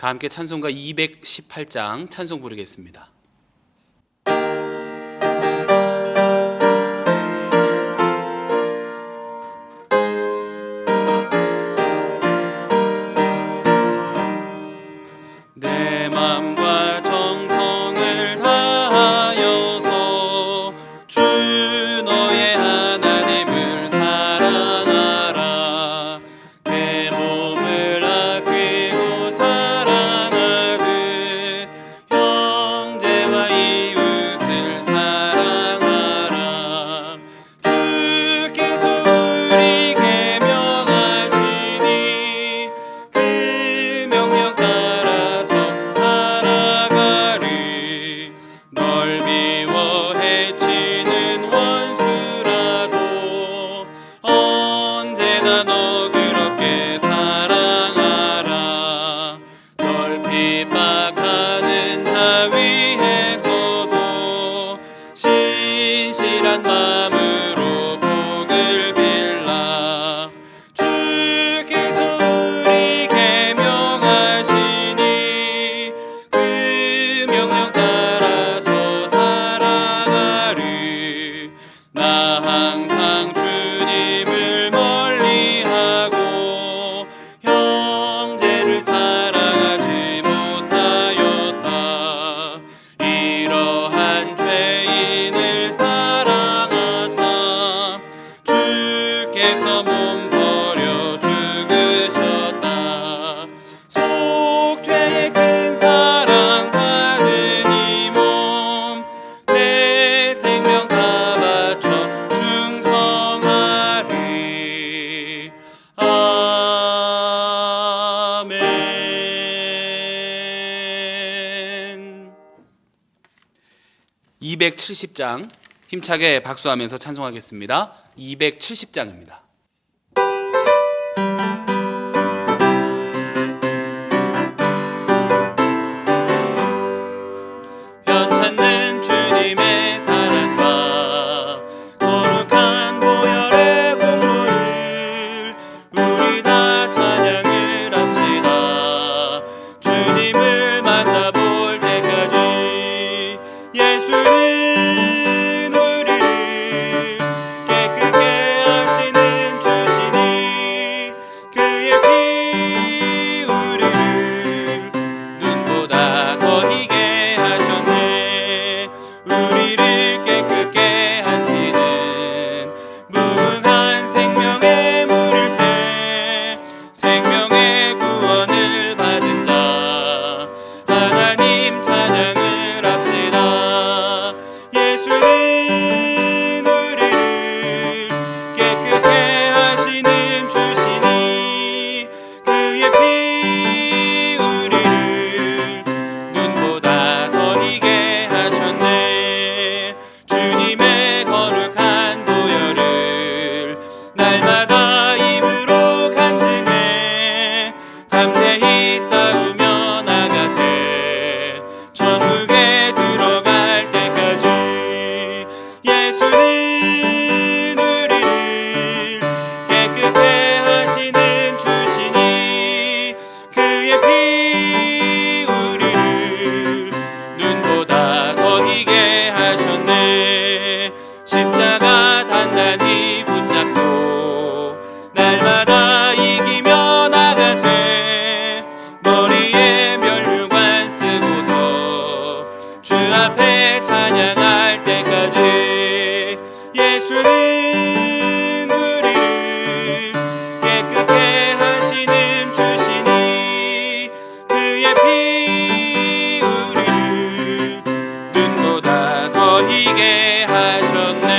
다 함께 찬송가 218장 찬송 부르겠습니다. 내 맘과 정성을 다하여서 주 너의 하나님을 사랑하라. 내 몸을 아끼고 사랑하듯 형제와 이웃을 사랑하라. 주께서 우리에게 명하시니 그 명령 따라서 살아가리. 널 미워 해치는 원수라도 언제나 너그럽게 사랑하라. 널 핍박하는 자 위에서도 신실한 마음으로 복을 빌라. 주께서 우리에게 명하시니 그 명령 따라서 살아가리. 나 항상 주님을 멀리하고 형제를 사랑하지 못하였다. 이러한 죄인을 사랑하사 주께서 몸 버려 죽으셨다. 속죄의 큰 사랑 받은 이 몸 내 생명 다 바쳐 충성하리. 아멘. 270장 힘차게 박수하면서 찬송하겠습니다. 270장입니다. 편찮는 주님의 사랑과 거룩한 보혈의 공로를 우리 다 찬양을 합시다. 주님을 만나볼 때까지 예수는 우리를 깨끗게 하시는 주시니 그의 피 우리를 눈보다 더 희게 하셨네. 우리를 깨끗게 한 피는 무궁한 생명의 물일새. 생명의 구원을 받은 자 하나님 찬양을 합시다. 예수는 우리를 깨끗게 하시는 주시니 그의 피 우리를 눈보다 더 희게 하셨네. 주님의 거룩한 보혈을 날마다 입으로 간증해 담대히 싸우며 나가세. 천국에 들어갈 때까지 예수는 우리를 깨끗게 하시는 주시니 그의 피 우리를 눈보다 더 희게 하셨네. 십자가 단단히 붙잡고 날마다 이기며 나가세. 머리에 면류관 쓰고서 주 앞에 찬양할 때까지 예수는 우리를 깨끗게 하시는 주시니 그의 피 우리를 눈보다 더 희게 하셨네.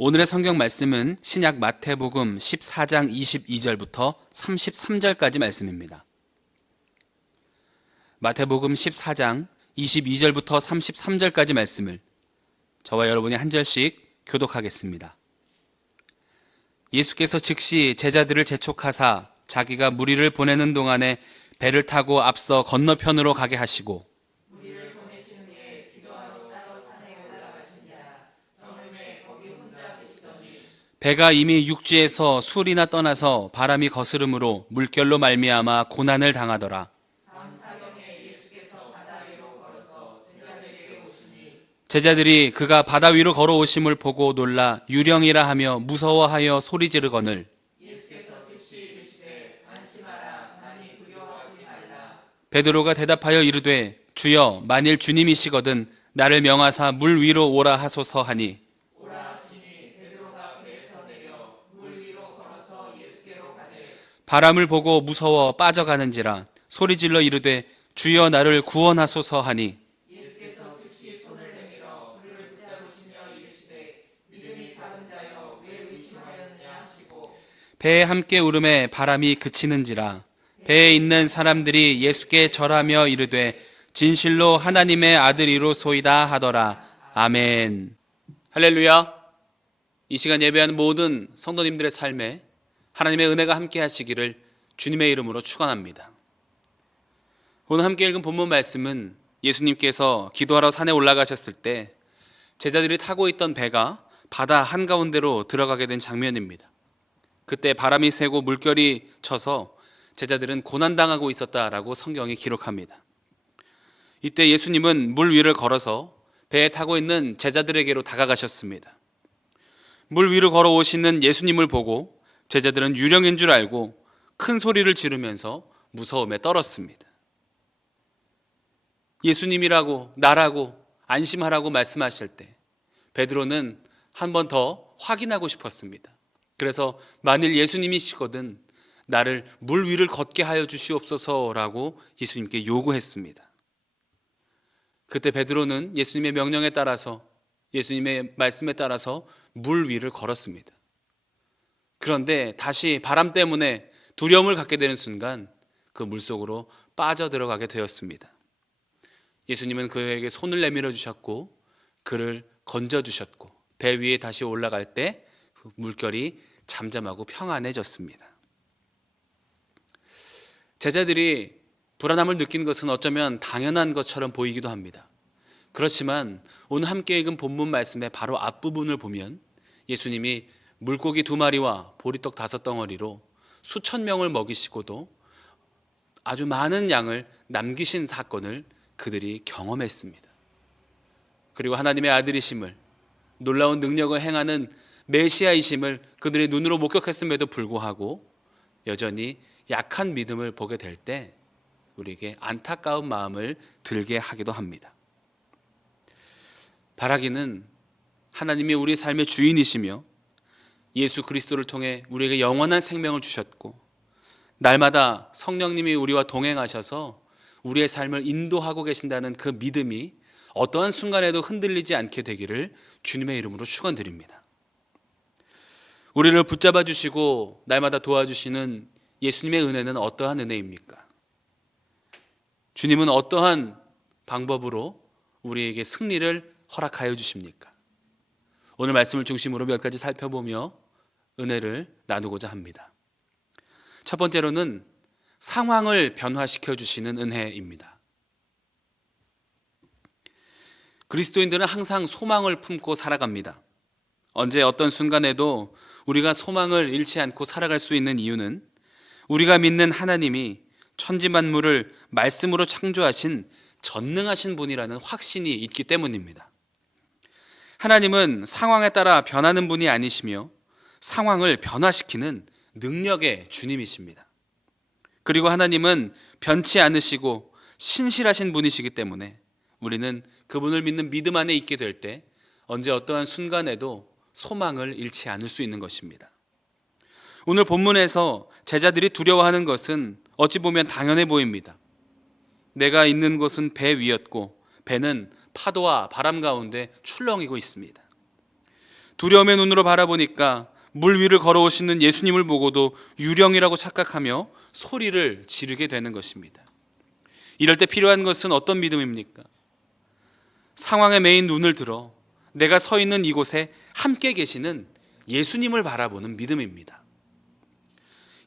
오늘의 성경 말씀은 신약 마태복음 14장 22절부터 33절까지 말씀입니다. 마태복음 14장 22절부터 33절까지 말씀을 저와 여러분이 한 절씩 교독하겠습니다. 예수께서 즉시 제자들을 재촉하사 자기가 무리를 보내는 동안에 배를 타고 앞서 건너편으로 가게 하시고 무리를 보내신 후에 기도하러 따로 산에 올라가시니라. 저물매 거기 혼자 계시더니 배가 이미 육지에서 술이나 떠나서 바람이 거스름으로 물결로 말미암아 고난을 당하더라. 제자들이 그가 바다 위로 걸어오심을 보고 놀라 유령이라 하며 무서워하여 소리 지르거늘 베드로가 대답하여 이르되 주여 만일 주님이시거든 나를 명하사 물 위로 오라 하소서 하니 바람을 보고 무서워 빠져가는지라 소리질러 이르되 주여 나를 구원하소서 하니 배에 함께 울음에 바람이 그치는지라 배에 있는 사람들이 예수께 절하며 이르되 진실로 하나님의 아들이로소이다 하더라. 아멘. 할렐루야. 이 시간 예배하는 모든 성도님들의 삶에 하나님의 은혜가 함께 하시기를 주님의 이름으로 축원합니다. 오늘 함께 읽은 본문 말씀은 예수님께서 기도하러 산에 올라가셨을 때 제자들이 타고 있던 배가 바다 한가운데로 들어가게 된 장면입니다. 그때 바람이 세고 물결이 쳐서 제자들은 고난당하고 있었다라고 성경이 기록합니다. 이때 예수님은 물 위를 걸어서 배에 타고 있는 제자들에게로 다가가셨습니다. 물 위로 걸어오시는 예수님을 보고 제자들은 유령인 줄 알고 큰 소리를 지르면서 무서움에 떨었습니다. 예수님이라고 나라고 안심하라고 말씀하실 때 베드로는 한 번 더 확인하고 싶었습니다. 그래서 만일 예수님이시거든 나를 물 위를 걷게 하여 주시옵소서라고 예수님께 요구했습니다. 그때 베드로는 예수님의 명령에 따라서 예수님의 말씀에 따라서 물 위를 걸었습니다. 그런데 다시 바람 때문에 두려움을 갖게 되는 순간 그 물속으로 빠져들어가게 되었습니다. 예수님은 그에게 손을 내밀어 주셨고 그를 건져 주셨고 배 위에 다시 올라갈 때 그 물결이 잠잠하고 평안해졌습니다. 제자들이 불안함을 느낀 것은 어쩌면 당연한 것처럼 보이기도 합니다. 그렇지만 오늘 함께 읽은 본문 말씀의 바로 앞부분을 보면 예수님이 물고기 2마리와 보리떡 5덩어리로 수천 명을 먹이시고도 아주 많은 양을 남기신 사건을 그들이 경험했습니다. 그리고 하나님의 아들이심을 놀라운 능력을 행하는 메시아이심을 그들의 눈으로 목격했음에도 불구하고 여전히 약한 믿음을 보게 될 때 우리에게 안타까운 마음을 들게 하기도 합니다. 바라기는 하나님이 우리 삶의 주인이시며 예수 그리스도를 통해 우리에게 영원한 생명을 주셨고 날마다 성령님이 우리와 동행하셔서 우리의 삶을 인도하고 계신다는 그 믿음이 어떠한 순간에도 흔들리지 않게 되기를 주님의 이름으로 축원드립니다. 우리를 붙잡아 주시고 날마다 도와주시는 예수님의 은혜는 어떠한 은혜입니까? 주님은 어떠한 방법으로 우리에게 승리를 허락하여 주십니까? 오늘 말씀을 중심으로 몇 가지 살펴보며 은혜를 나누고자 합니다. 첫 번째로는 상황을 변화시켜 주시는 은혜입니다. 그리스도인들은 항상 소망을 품고 살아갑니다. 언제 어떤 순간에도 우리가 소망을 잃지 않고 살아갈 수 있는 이유는 우리가 믿는 하나님이 천지만물을 말씀으로 창조하신 전능하신 분이라는 확신이 있기 때문입니다. 하나님은 상황에 따라 변하는 분이 아니시며 상황을 변화시키는 능력의 주님이십니다. 그리고 하나님은 변치 않으시고 신실하신 분이시기 때문에 우리는 그분을 믿는 믿음 안에 있게 될 때 언제 어떠한 순간에도 소망을 잃지 않을 수 있는 것입니다. 오늘 본문에서 제자들이 두려워하는 것은 어찌 보면 당연해 보입니다. 내가 있는 곳은 배 위였고 배는 파도와 바람 가운데 출렁이고 있습니다. 두려움의 눈으로 바라보니까 물 위를 걸어오시는 예수님을 보고도 유령이라고 착각하며 소리를 지르게 되는 것입니다. 이럴 때 필요한 것은 어떤 믿음입니까? 상황에 매인 눈을 들어 내가 서 있는 이곳에 함께 계시는 예수님을 바라보는 믿음입니다.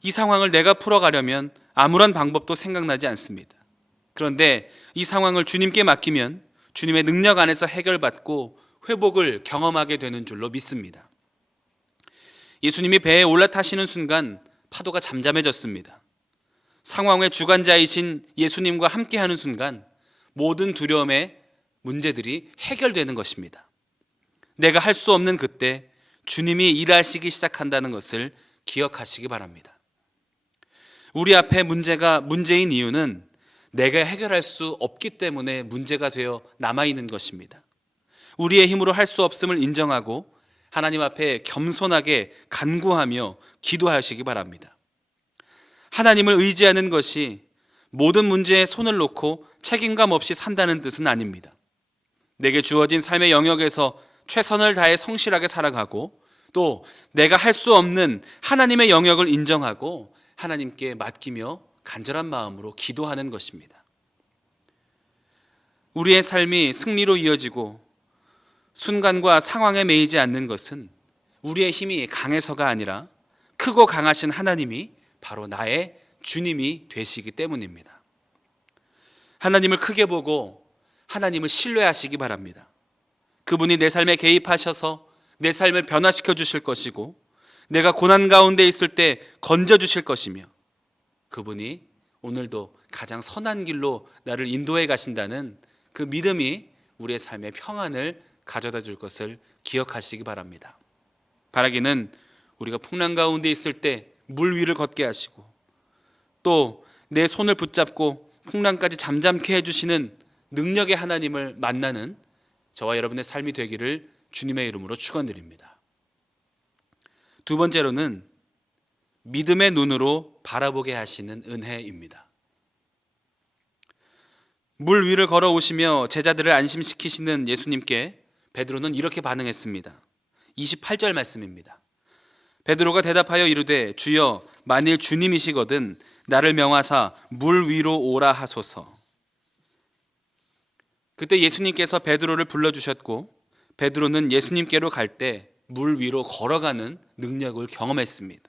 이 상황을 내가 풀어가려면 아무런 방법도 생각나지 않습니다. 그런데 이 상황을 주님께 맡기면 주님의 능력 안에서 해결받고 회복을 경험하게 되는 줄로 믿습니다. 예수님이 배에 올라타시는 순간 파도가 잠잠해졌습니다. 상황의 주관자이신 예수님과 함께하는 순간 모든 두려움의 문제들이 해결되는 것입니다. 내가 할 수 없는 그때 주님이 일하시기 시작한다는 것을 기억하시기 바랍니다. 우리 앞에 문제가 문제인 이유는 내가 해결할 수 없기 때문에 문제가 되어 남아있는 것입니다. 우리의 힘으로 할 수 없음을 인정하고 하나님 앞에 겸손하게 간구하며 기도하시기 바랍니다. 하나님을 의지하는 것이 모든 문제에 손을 놓고 책임감 없이 산다는 뜻은 아닙니다. 내게 주어진 삶의 영역에서 최선을 다해 성실하게 살아가고 또 내가 할 수 없는 하나님의 영역을 인정하고 하나님께 맡기며 간절한 마음으로 기도하는 것입니다. 우리의 삶이 승리로 이어지고 순간과 상황에 매이지 않는 것은 우리의 힘이 강해서가 아니라 크고 강하신 하나님이 바로 나의 주님이 되시기 때문입니다. 하나님을 크게 보고 하나님을 신뢰하시기 바랍니다. 그분이 내 삶에 개입하셔서 내 삶을 변화시켜 주실 것이고 내가 고난 가운데 있을 때 건져 주실 것이며 그분이 오늘도 가장 선한 길로 나를 인도해 가신다는 그 믿음이 우리의 삶에 평안을 가져다 줄 것을 기억하시기 바랍니다. 바라기는 우리가 풍랑 가운데 있을 때 물 위를 걷게 하시고 또 내 손을 붙잡고 풍랑까지 잠잠케 해주시는 능력의 하나님을 만나는 저와 여러분의 삶이 되기를 주님의 이름으로 축원드립니다. 두 번째로는 믿음의 눈으로 바라보게 하시는 은혜입니다. 물 위를 걸어오시며 제자들을 안심시키시는 예수님께 베드로는 이렇게 반응했습니다. 28절 말씀입니다. 베드로가 대답하여 이르되 주여 만일 주님이시거든 나를 명하사 물 위로 오라 하소서. 그때 예수님께서 베드로를 불러주셨고 베드로는 예수님께로 갈 때 물 위로 걸어가는 능력을 경험했습니다.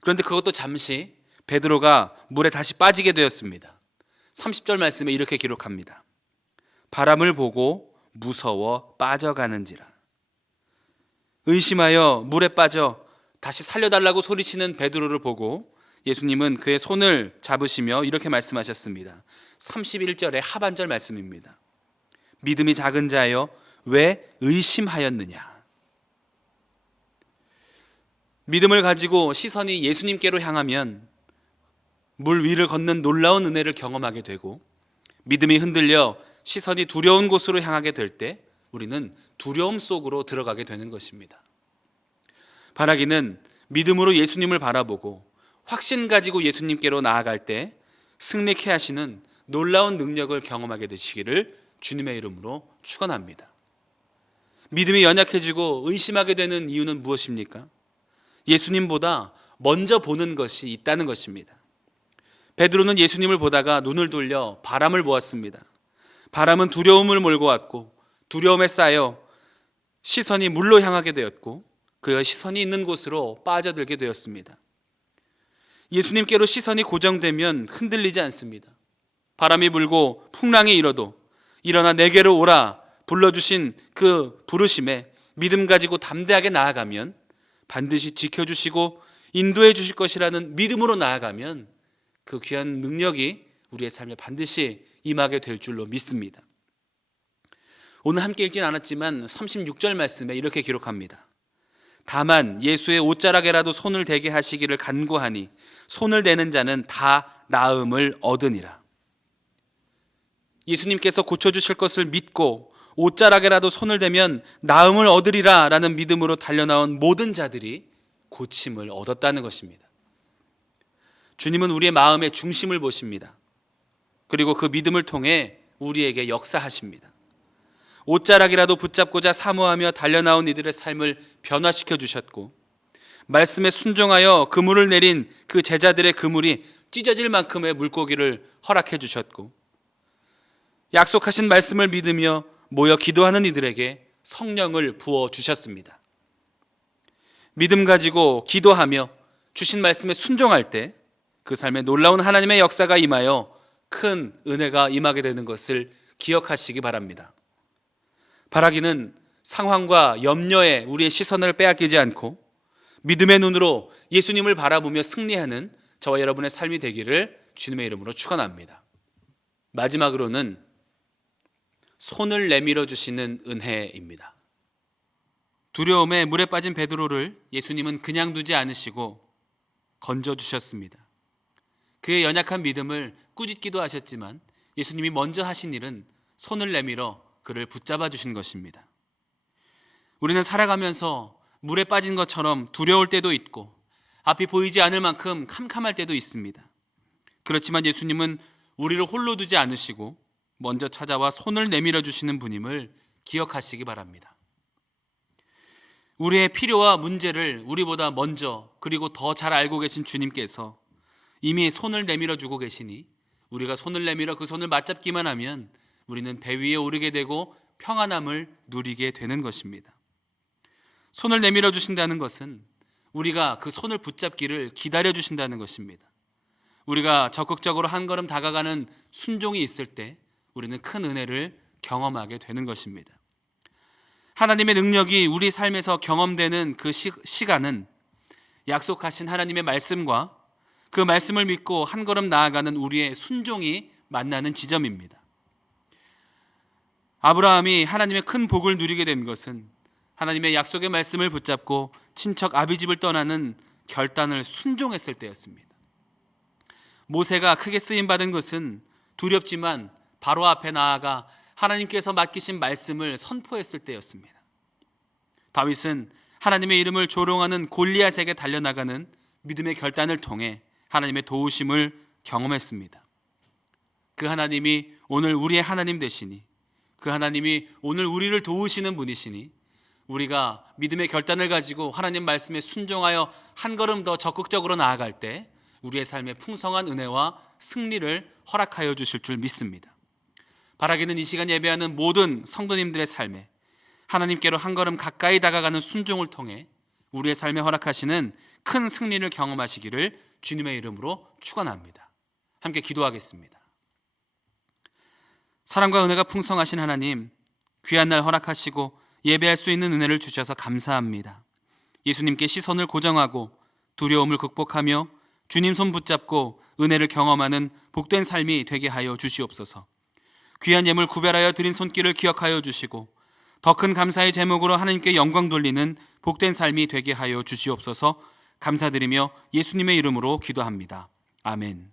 그런데 그것도 잠시 베드로가 물에 다시 빠지게 되었습니다. 30절 말씀에 이렇게 기록합니다. 바람을 보고 무서워 빠져가는지라. 의심하여 물에 빠져 다시 살려달라고 소리치는 베드로를 보고 예수님은 그의 손을 잡으시며 이렇게 말씀하셨습니다. 31절의 하반절 말씀입니다. 믿음이 작은 자여 왜 의심하였느냐. 믿음을 가지고 시선이 예수님께로 향하면 물 위를 걷는 놀라운 은혜를 경험하게 되고 믿음이 흔들려 시선이 두려운 곳으로 향하게 될 때 우리는 두려움 속으로 들어가게 되는 것입니다. 바라기는 믿음으로 예수님을 바라보고 확신 가지고 예수님께로 나아갈 때 승리케 하시는 놀라운 능력을 경험하게 되시기를 주님의 이름으로 축원합니다. 믿음이 연약해지고 의심하게 되는 이유는 무엇입니까? 예수님보다 먼저 보는 것이 있다는 것입니다. 베드로는 예수님을 보다가 눈을 돌려 바람을 보았습니다. 바람은 두려움을 몰고 왔고 두려움에 쌓여 시선이 물로 향하게 되었고 그의 시선이 있는 곳으로 빠져들게 되었습니다. 예수님께로 시선이 고정되면 흔들리지 않습니다. 바람이 불고 풍랑이 일어도 일어나 내게로 오라 불러주신 그 부르심에 믿음 가지고 담대하게 나아가면 반드시 지켜주시고 인도해 주실 것이라는 믿음으로 나아가면 그 귀한 능력이 우리의 삶에 반드시 임하게 될 줄로 믿습니다. 오늘 함께 읽진 않았지만 36절 말씀에 이렇게 기록합니다. 다만 예수의 옷자락에라도 손을 대게 하시기를 간구하니 손을 대는 자는 다 나음을 얻으니라. 예수님께서 고쳐주실 것을 믿고 옷자락에라도 손을 대면 나음을 얻으리라 라는 믿음으로 달려나온 모든 자들이 고침을 얻었다는 것입니다. 주님은 우리의 마음의 중심을 보십니다. 그리고 그 믿음을 통해 우리에게 역사하십니다. 옷자락이라도 붙잡고자 사모하며 달려나온 이들의 삶을 변화시켜 주셨고 말씀에 순종하여 그물을 내린 그 제자들의 그물이 찢어질 만큼의 물고기를 허락해 주셨고 약속하신 말씀을 믿으며 모여 기도하는 이들에게 성령을 부어 주셨습니다. 믿음 가지고 기도하며 주신 말씀에 순종할 때 그 삶에 놀라운 하나님의 역사가 임하여 큰 은혜가 임하게 되는 것을 기억하시기 바랍니다. 바라기는 상황과 염려에 우리의 시선을 빼앗기지 않고 믿음의 눈으로 예수님을 바라보며 승리하는 저와 여러분의 삶이 되기를 주님의 이름으로 축원합니다. 마지막으로는 손을 내밀어 주시는 은혜입니다. 두려움에 물에 빠진 베드로를 예수님은 그냥 두지 않으시고 건져 주셨습니다. 그의 연약한 믿음을 꾸짖기도 하셨지만 예수님이 먼저 하신 일은 손을 내밀어 그를 붙잡아 주신 것입니다. 우리는 살아가면서 물에 빠진 것처럼 두려울 때도 있고 앞이 보이지 않을 만큼 캄캄할 때도 있습니다. 그렇지만 예수님은 우리를 홀로 두지 않으시고 먼저 찾아와 손을 내밀어 주시는 분임을 기억하시기 바랍니다. 우리의 필요와 문제를 우리보다 먼저 그리고 더 잘 알고 계신 주님께서 이미 손을 내밀어 주고 계시니 우리가 손을 내밀어 그 손을 맞잡기만 하면 우리는 배 위에 오르게 되고 평안함을 누리게 되는 것입니다. 손을 내밀어 주신다는 것은 우리가 그 손을 붙잡기를 기다려 주신다는 것입니다. 우리가 적극적으로 한 걸음 다가가는 순종이 있을 때 우리는 큰 은혜를 경험하게 되는 것입니다. 하나님의 능력이 우리 삶에서 경험되는 그 시간은 약속하신 하나님의 말씀과 그 말씀을 믿고 한 걸음 나아가는 우리의 순종이 만나는 지점입니다. 아브라함이 하나님의 큰 복을 누리게 된 것은 하나님의 약속의 말씀을 붙잡고 친척 아비집을 떠나는 결단을 순종했을 때였습니다. 모세가 크게 쓰임받은 것은 두렵지만 바로 앞에 나아가 하나님께서 맡기신 말씀을 선포했을 때였습니다. 다윗은 하나님의 이름을 조롱하는 골리앗에게 달려나가는 믿음의 결단을 통해 하나님의 도우심을 경험했습니다. 그 하나님이 오늘 우리의 하나님 되시니, 그 하나님이 오늘 우리를 도우시는 분이시니 우리가 믿음의 결단을 가지고 하나님 말씀에 순종하여 한 걸음 더 적극적으로 나아갈 때 우리의 삶에 풍성한 은혜와 승리를 허락하여 주실 줄 믿습니다. 바라기는 이 시간 예배하는 모든 성도님들의 삶에 하나님께로 한 걸음 가까이 다가가는 순종을 통해 우리의 삶에 허락하시는 큰 승리를 경험하시기를 주님의 이름으로 축원합니다. 함께 기도하겠습니다. 사랑과 은혜가 풍성하신 하나님, 귀한 날 허락하시고 예배할 수 있는 은혜를 주셔서 감사합니다. 예수님께 시선을 고정하고 두려움을 극복하며 주님 손 붙잡고 은혜를 경험하는 복된 삶이 되게 하여 주시옵소서. 귀한 예물 구별하여 드린 손길을 기억하여 주시고 더 큰 감사의 제목으로 하나님께 영광 돌리는 복된 삶이 되게 하여 주시옵소서. 감사드리며 예수님의 이름으로 기도합니다. 아멘.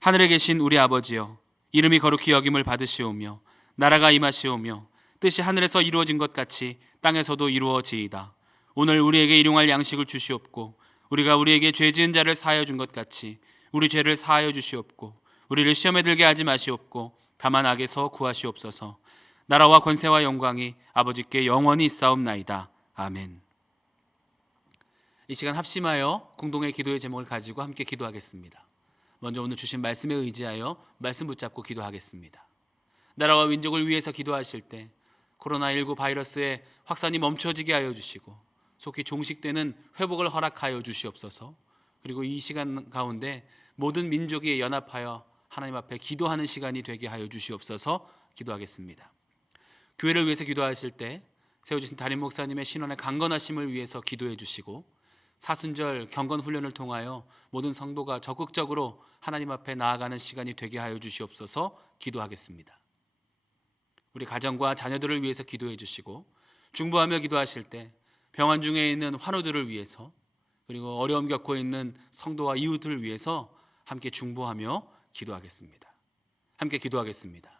하늘에 계신 우리 아버지여, 이름이 거룩히 여김을 받으시오며 나라가 임하시오며 뜻이 하늘에서 이루어진 것 같이 땅에서도 이루어지이다. 오늘 우리에게 일용할 양식을 주시옵고 우리가 우리에게 죄 지은 자를 사하여 준 것 같이 우리 죄를 사하여 주시옵고 우리를 시험에 들게 하지 마시옵고 다만 악에서 구하시옵소서. 나라와 권세와 영광이 아버지께 영원히 있사옵나이다. 아멘. 이 시간 합심하여 공동의 기도의 제목을 가지고 함께 기도하겠습니다. 먼저 오늘 주신 말씀에 의지하여 말씀 붙잡고 기도하겠습니다. 나라와 민족을 위해서 기도하실 때 코로나19 바이러스의 확산이 멈춰지게 하여 주시고 속히 종식되는 회복을 허락하여 주시옵소서. 그리고 이 시간 가운데 모든 민족이 연합하여 하나님 앞에 기도하는 시간이 되게 하여 주시옵소서. 기도하겠습니다. 교회를 위해서 기도하실 때 세워주신 담임 목사님의 신원의 강건하심을 위해서 기도해 주시고 사순절 경건 훈련을 통하여 모든 성도가 적극적으로 하나님 앞에 나아가는 시간이 되게 하여 주시옵소서. 기도하겠습니다. 우리 가정과 자녀들을 위해서 기도해 주시고 중보하며 기도하실 때 병환 중에 있는 환우들을 위해서 그리고 어려움 겪고 있는 성도와 이웃들을 위해서 함께 중보하며 기도하겠습니다. 함께 기도하겠습니다.